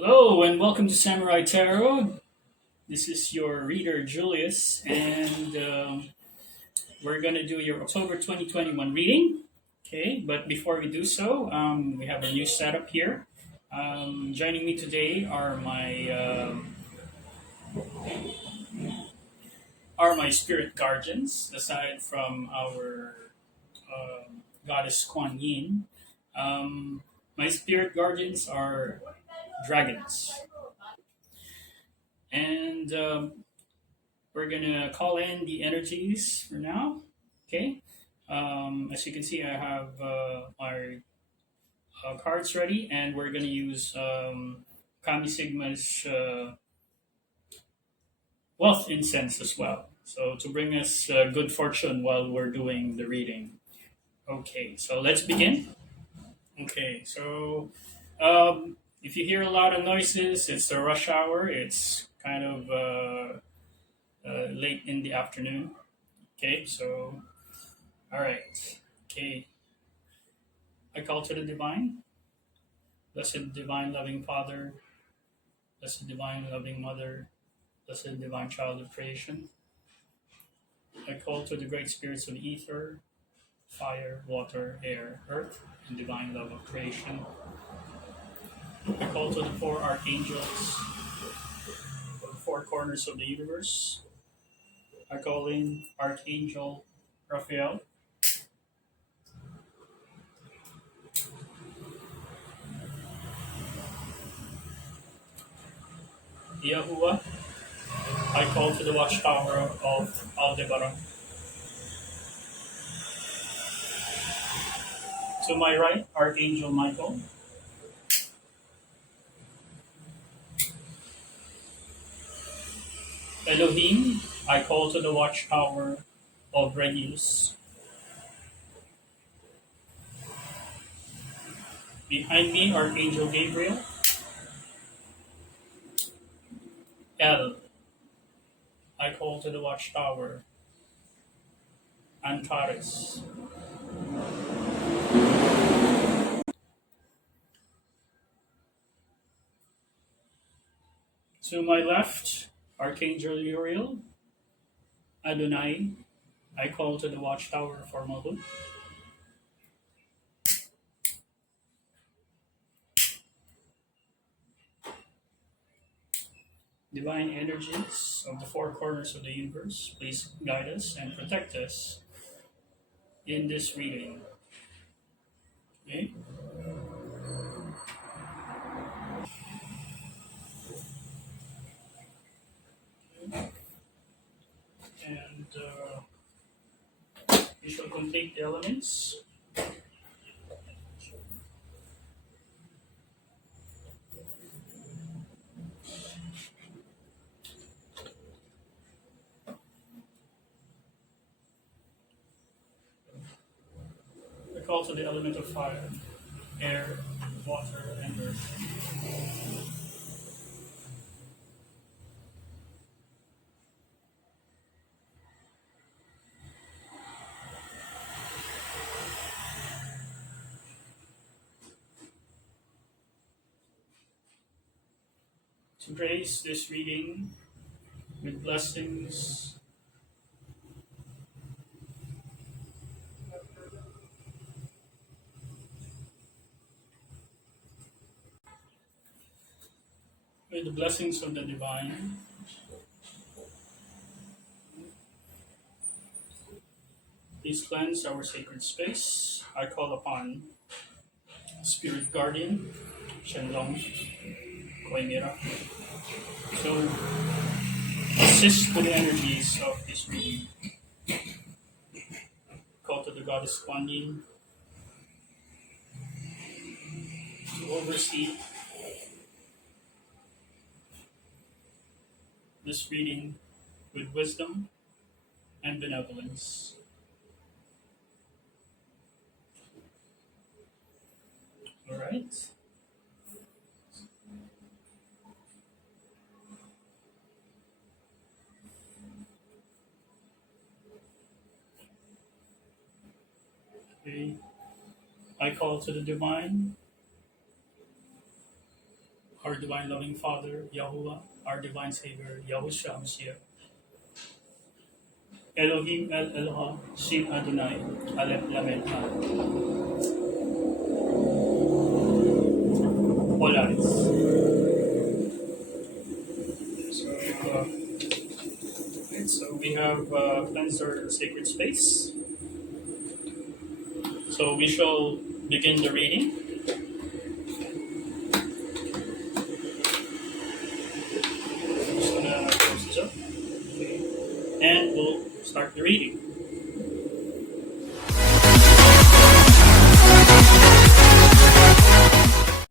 Hello and welcome to Samurai Tarot. This is your reader Julius, and we're going to do your October 2021 reading. Okay, but before we do so, we have a new setup here. Joining me today are my spirit guardians, aside from our goddess Kuan Yin. My spirit guardians are dragons, and we're gonna call in the energies for now. Okay. As you can see, I have our cards ready, and we're gonna use Kami Sigma's wealth incense as well. So to bring us good fortune while we're doing the reading. Okay, so let's begin. Okay, so if you hear a lot of noises, it's the rush hour. It's kind of late in the afternoon. Okay, so all right. Okay, I call to the divine, blessed divine loving Father, blessed divine loving Mother, blessed divine child of creation. I call to the great spirits of ether, fire, water, air, earth, and divine love of creation. I call to the four archangels of the four corners of the universe. I call in Archangel Raphael, Yahuwah. I call to the watchtower of Aldebaran. To my right, Archangel Michael. Elohim, I call to the watchtower of Regulus. Behind me, Archangel Gabriel. El, I call to the watchtower Antares. To my left, Archangel Uriel. Adonai, I call to the watchtower for Malhut. Divine energies of the four corners of the universe, please guide us and protect us in this reading. Okay? And we shall complete the elements. I call to the element of fire, air, water, and earth. To grace this reading with blessings, with the blessings of the divine, please cleanse our sacred space. I call upon Spirit Guardian, Shenlong, Koimira, to assist with the energies of this reading. Call to the goddess Kuan Yin to oversee this reading with wisdom and benevolence. All right. Okay. I call to the divine, our divine loving Father, Yahuwah, our divine Savior, Yahushua Mashiach, Elohim El Eloha, Shin Adonai, Aleph Lamed Polaris. So, so we have cleansed our sacred space. So we shall begin the reading. Just gonna close this up. Okay. And we'll start the reading.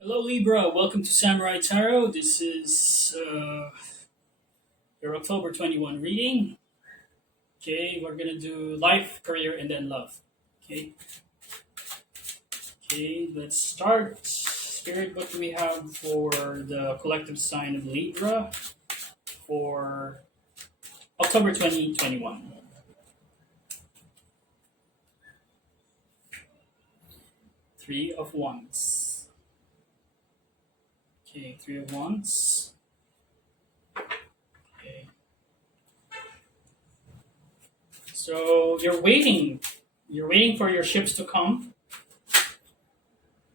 Hello Libra, welcome to Samurai Tarot. This is your October 21 reading. Okay, we're gonna do life, career, and then love. Okay. Okay, let's start. Spirit, what do we have for the collective sign of Libra for October 2021? Three of Wands. Okay, Three of Wands. Okay. So you're waiting. You're waiting for your ships to come.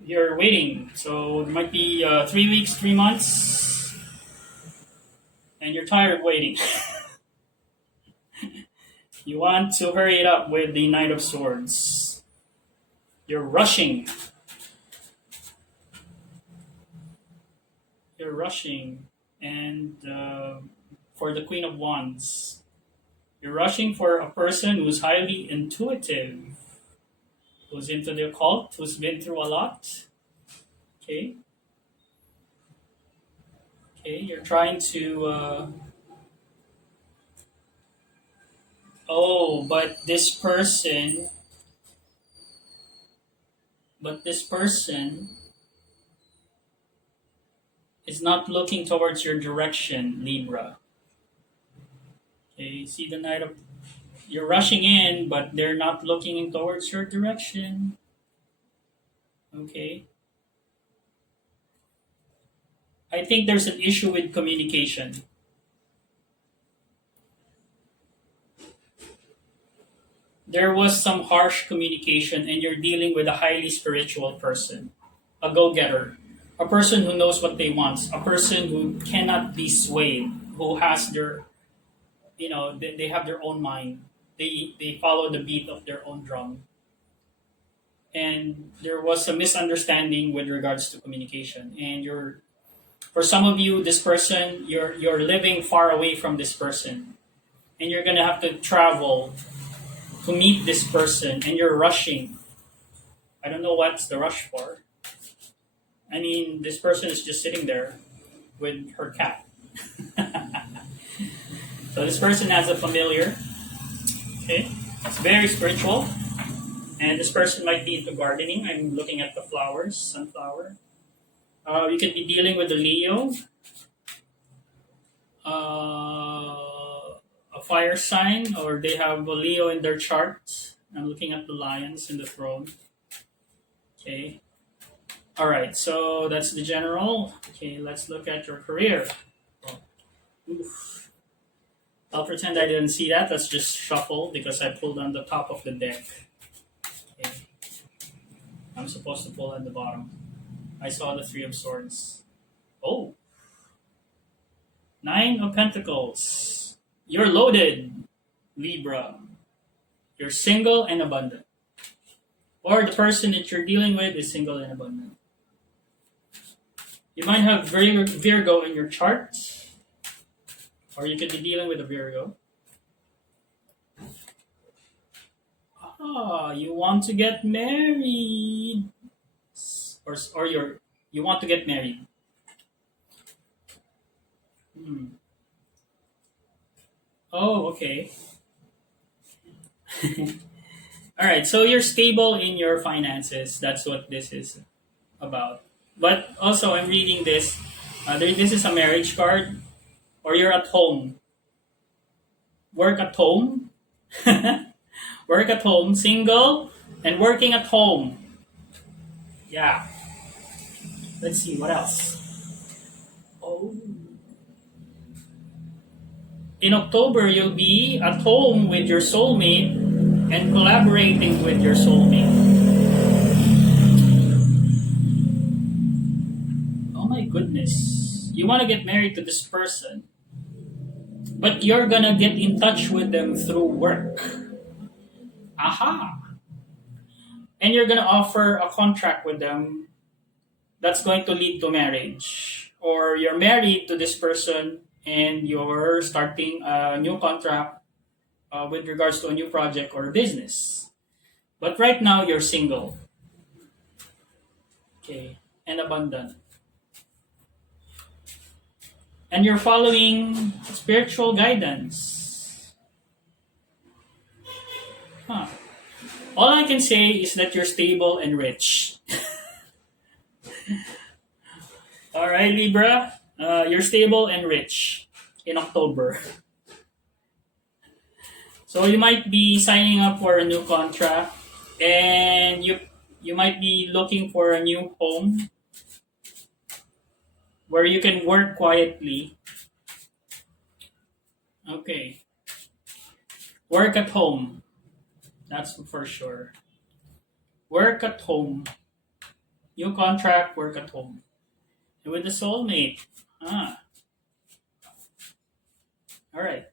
You're waiting. So it might be 3 weeks, 3 months, and you're tired of waiting. You want to hurry it up with the Knight of Swords. You're rushing. You're rushing. And for the Queen of Wands, you're rushing for a person who's highly intuitive, who's into the occult, who's been through a lot. Okay. Okay, you're trying to. But this person. Is not looking towards your direction, Libra. Okay, see the Knight of. You're rushing in, but they're not looking towards your direction. Okay. I think there's an issue with communication. There was some harsh communication, and you're dealing with a highly spiritual person, a go-getter, a person who knows what they want, a person who cannot be swayed, who has their, they have their own mind. They follow the beat of their own drum. And there was a misunderstanding with regards to communication. And for some of you, this person, you're living far away from this person, and you're gonna have to travel to meet this person, and you're rushing. I don't know what's the rush for. I mean, this person is just sitting there with her cat. So this person has a familiar. Okay, it's very spiritual, and this person might be into gardening. I'm looking at the flowers, sunflower. You could be dealing with a Leo, a fire sign, or they have a Leo in their chart. I'm looking at the lions in the throne. Okay. All right, so that's the general. Okay, let's look at your career. Oof. I'll pretend I didn't see that. Let's just shuffle because I pulled on the top of the deck. Okay. I'm supposed to pull at the bottom. I saw the Three of Swords. Oh. Nine of Pentacles. You're loaded, Libra. You're single and abundant. Or the person that you're dealing with is single and abundant. You might have Virgo in your chart. Or you could be dealing with a Virgo. You want to get married. Or you want to get married. Oh, okay. All right, so you're stable in your finances. That's what this is about. But also, I'm reading this. This is a marriage card, or you're at home. Work at home. Work at home, single, and working at home. Yeah. Let's see, what else? In October, you'll be at home with your soulmate and collaborating with your soulmate. Oh my goodness. You want to get married to this person, but you're gonna get in touch with them through work. Aha! And you're gonna offer a contract with them that's going to lead to marriage. Or you're married to this person and you're starting a new contract with regards to a new project or business. But right now, you're single. Okay. And abundant. And you're following spiritual guidance. Huh. All I can say is that you're stable and rich. All right, Libra, you're stable and rich in October. So you might be signing up for a new contract, and you might be looking for a new home where you can work quietly. Okay, work at home. That's for sure. Work at home. New contract, work at home. And with the soulmate. Ah, all right.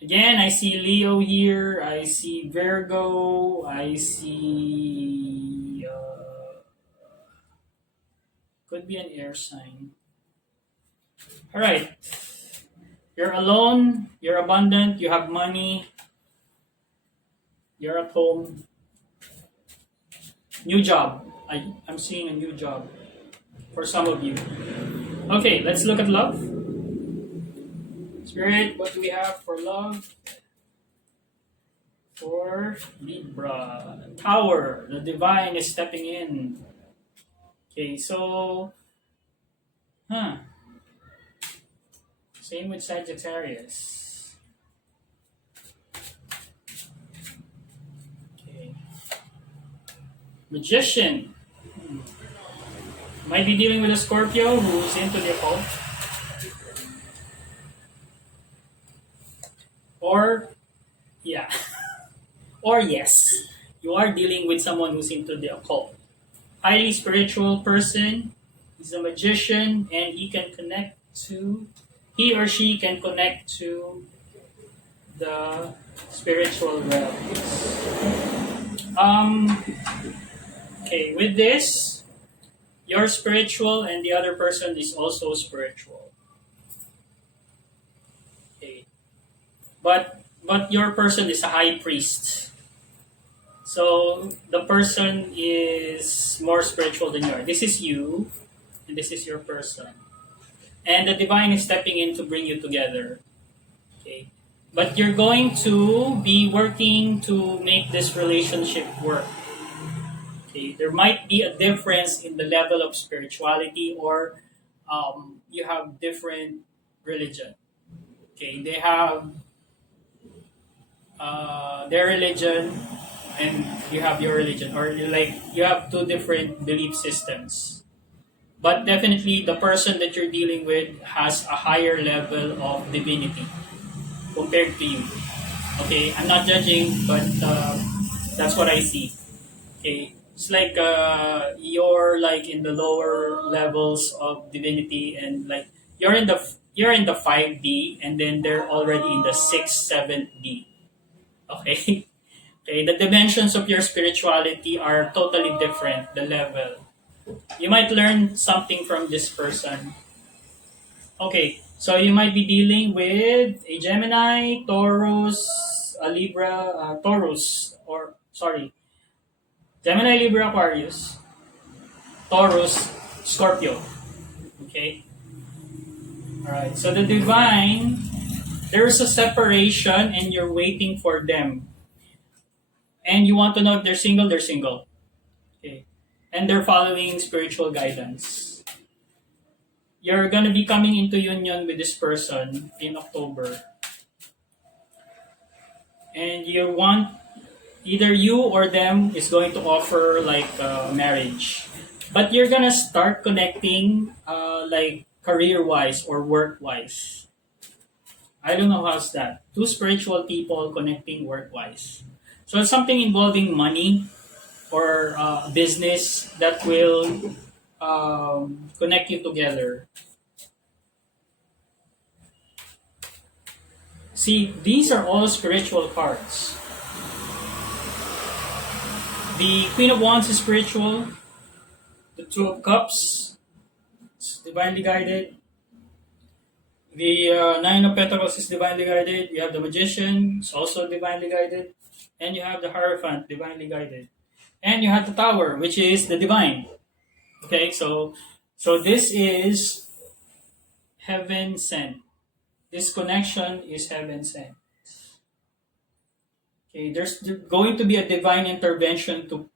Again, I see Leo here. I see Virgo. I see. Could be an air sign. All right. You're alone. You're abundant. You have money. You're at home. New job. I'm seeing a new job for some of you. Okay, let's look at love. Spirit, what do we have for love? For Libra. Tower. The divine is stepping in. Okay, so. Same with Sagittarius. Okay. Magician. Might be dealing with a Scorpio who's into the occult. Or, yeah. Or yes, you are dealing with someone who's into the occult. Highly spiritual person. He's a magician and he or she can connect to the spiritual realms. Okay, with this, you're spiritual and the other person is also spiritual. Okay. But your person is a high priest. So the person is more spiritual than you are. This is you, and this is your person. And the divine is stepping in to bring you together. Okay. But you're going to be working to make this relationship work. Okay. There might be a difference in the level of spirituality, or you have different religion. Okay. They have their religion and you have your religion, or you have two different belief systems. But definitely the person that you're dealing with has a higher level of divinity compared to you. Okay, I'm not judging, but that's what I see. Okay, it's like you're like in the lower levels of divinity, and like you're in the 5D, and then they're already in the 6th, 7th D. Okay. Okay, the dimensions of your spirituality are totally different, the level. You might learn something from this person. Okay, so you might be dealing with a Gemini, Taurus, a Libra, Gemini, Libra, Aquarius, Taurus, Scorpio. Okay? Alright, so the divine, there's a separation and you're waiting for them. And you want to know if they're single, they're single. Okay. And they're following spiritual guidance. You're going to be coming into union with this person in October. And you want, either you or them is going to offer like marriage. But you're going to start connecting like career-wise or work-wise. I don't know how's that. Two spiritual people connecting work-wise. So it's something involving money or business that will connect you together. See, these are all spiritual cards. The Queen of Wands is spiritual. The Two of Cups is divinely guided. The Nine of Pentacles is divinely guided. You have the Magician, it's also divinely guided. And you have the Hierophant, divinely guided. And you have the Tower, which is the divine. Okay, so this is heaven sent. This connection is heaven sent. Okay, there's going to be a divine intervention to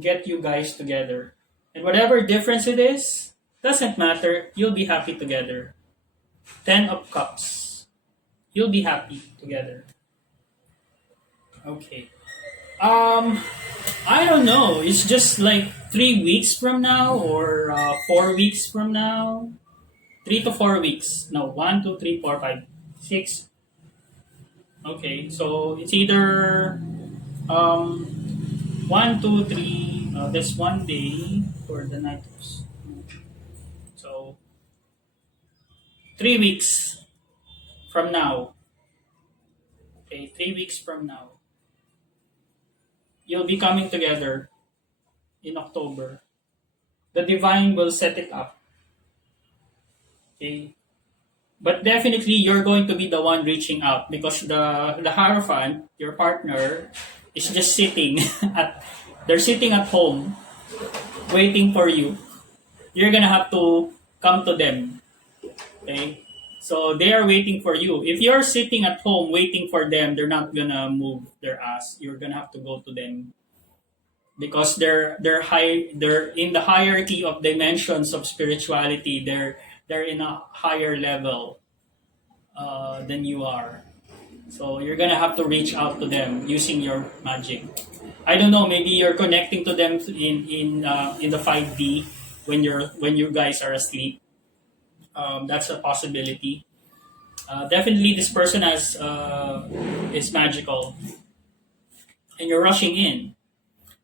get you guys together. And whatever difference it is, doesn't matter. You'll be happy together. Ten of Cups. You'll be happy together. Okay. Um, I don't know. It's just like 3 weeks from now or 4 weeks from now. 3 to 4 weeks. No, 1, 2, 3, 4, 5, 6. Okay, so it's either 1, 2, 3. That's 1 day for the night. So 3 weeks from now. Okay, 3 weeks from now, you'll be coming together in October. The divine will set it up. Okay, but definitely you're going to be the one reaching out because the Hierophant, your partner, is just sitting at they're sitting at home waiting for you. You're gonna have to come to them. Okay? So they are waiting for you. If you're sitting at home waiting for them, they're not gonna move their ass. You're gonna have to go to them because they're in the hierarchy of dimensions of spirituality. They're in a higher level than you are. So you're gonna have to reach out to them using your magic. I don't know. Maybe you're connecting to them in the 5D when you guys are asleep. That's a possibility. Definitely, this person is magical, and you're rushing in.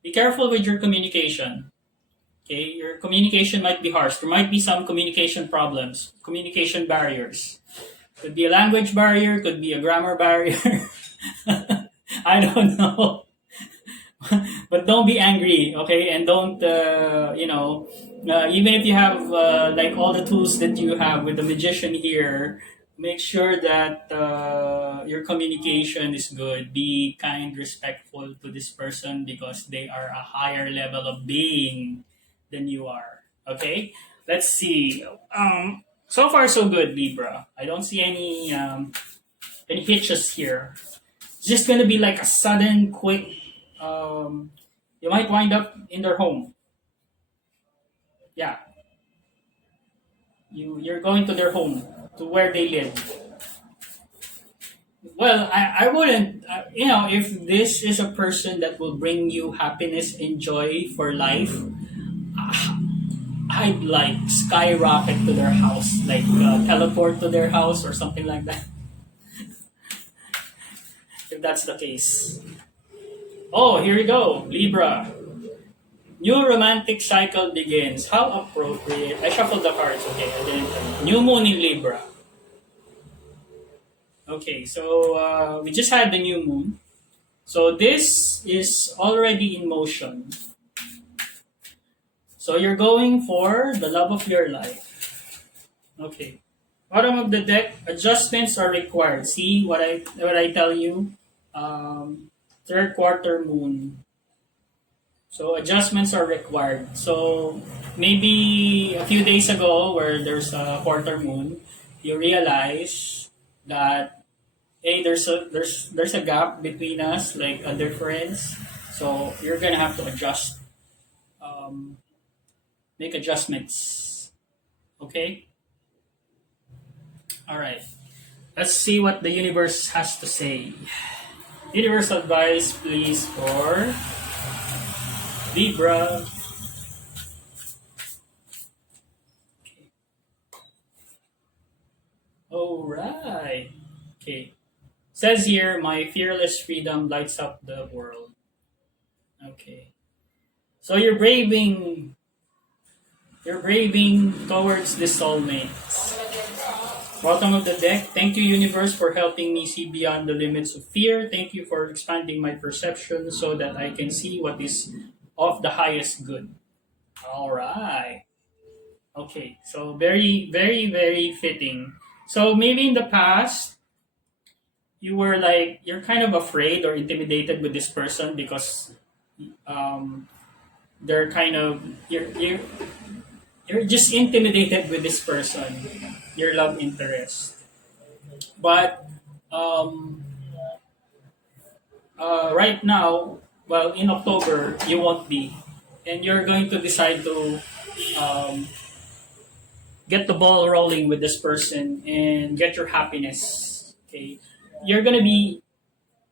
Be careful with your communication. Okay, your communication might be harsh. There might be some communication problems, communication barriers. Could be a language barrier, could be a grammar barrier. I don't know. But don't be angry, okay? And don't, even if you have like all the tools that you have with the magician here, make sure that your communication is good. Be kind, respectful to this person because they are a higher level of being than you are. Okay? Let's see. So far, so good, Libra. I don't see any hitches here. It's just gonna be like a sudden, quick. You might wind up in their home. Yeah, you're going to their home, to where they live. Well, I wouldn't. If this is a person that will bring you happiness and joy for life, I'd like skyrocket to their house, like teleport to their house or something like that. If that's the case. Oh, here we go, Libra. New romantic cycle begins. How appropriate. I shuffled the cards. Okay, I didn't. New moon in Libra. Okay, so we just had the new moon. So this is already in motion. So you're going for the love of your life. Okay. Bottom of the deck, adjustments are required. See what I tell you? Third quarter moon. So adjustments are required. So maybe a few days ago, where there's a quarter moon, you realize that hey, there's a gap between us, like a difference. So you're gonna have to adjust, make adjustments. Okay. All right. Let's see what the universe has to say. Universal advice, please, for Libra. Okay. All right. Okay. Says here, my fearless freedom lights up the world. Okay. So you're braving towards the soulmates. Bottom of the deck. Thank you, universe, for helping me see beyond the limits of fear. Thank you for expanding my perception so that I can see what is of the highest good. All right. Okay. So very, very, very fitting. So maybe in the past, you were like you're kind of afraid or intimidated with this person because um, they're kind of you're just intimidated with this person, your love interest. But um, right now, well, in October, you won't be, and you're going to decide to um, get the ball rolling with this person and get your happiness. Okay, you're gonna be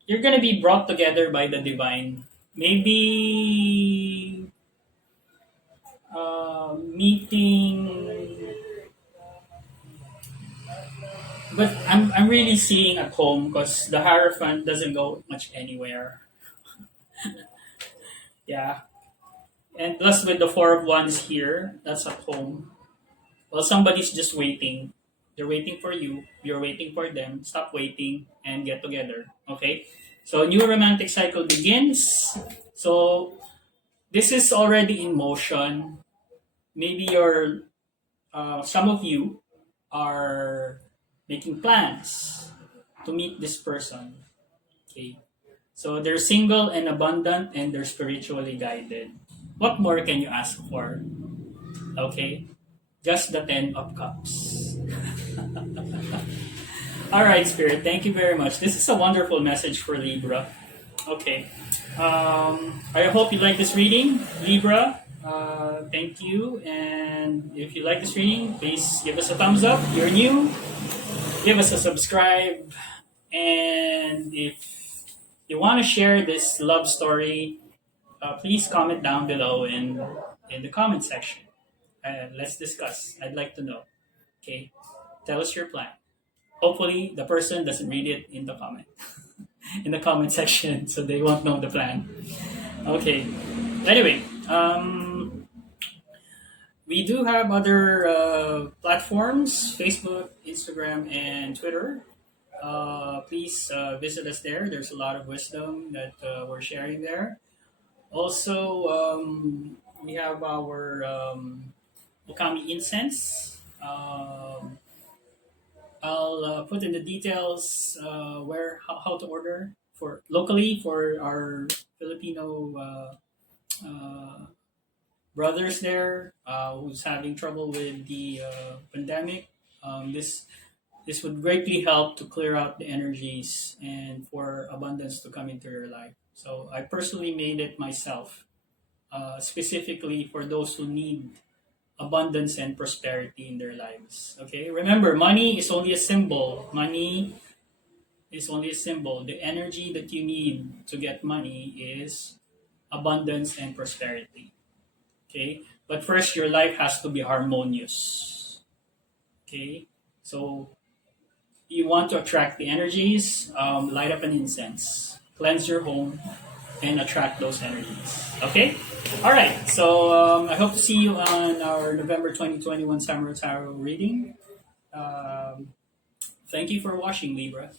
you're gonna be brought together by the divine. Maybe meeting, but I'm really seeing at home because the Hierophant doesn't go much anywhere. Yeah, and plus with the Four of Wands here, that's at home. Well, somebody's just waiting. They're waiting for you. You're waiting for them. Stop waiting and get together. Okay. So new romantic cycle begins. So this is already in motion. Maybe some of you are making plans to meet this person. Okay. So they're single and abundant and they're spiritually guided. What more can you ask for? Okay. Just the 10 of cups. All right, Spirit. Thank you very much. This is a wonderful message for Libra. Okay. I hope you like this reading, Libra. Thank you. And if you like this reading, please give us a thumbs up. You're new, give us a subscribe. And if you want to share this love story, please comment down below in the comment section. Let's discuss. I'd like to know. Okay. Tell us your plan. Hopefully, the person doesn't read it in the comment in the comment section, so they won't know the plan. Okay. Anyway, we do have other platforms: Facebook, Instagram, and Twitter. Please visit us there. There's a lot of wisdom that we're sharing there. Also, we have our Okami Incense. I'll put in the details where how to order for locally for our Filipino brothers there who's having trouble with the pandemic. This would greatly help to clear out the energies and for abundance to come into your life. So I personally made it myself, specifically for those who need abundance and prosperity in their lives. Okay, remember, money is only a symbol. Money is only a symbol. The energy that you need to get money is abundance and prosperity. Okay, but first, your life has to be harmonious. Okay, so you want to attract the energies, light up an incense, cleanse your home, and attract those energies. Okay? All right. So I hope to see you on our November 2021 Summer Tarot reading. Thank you for watching, Libra.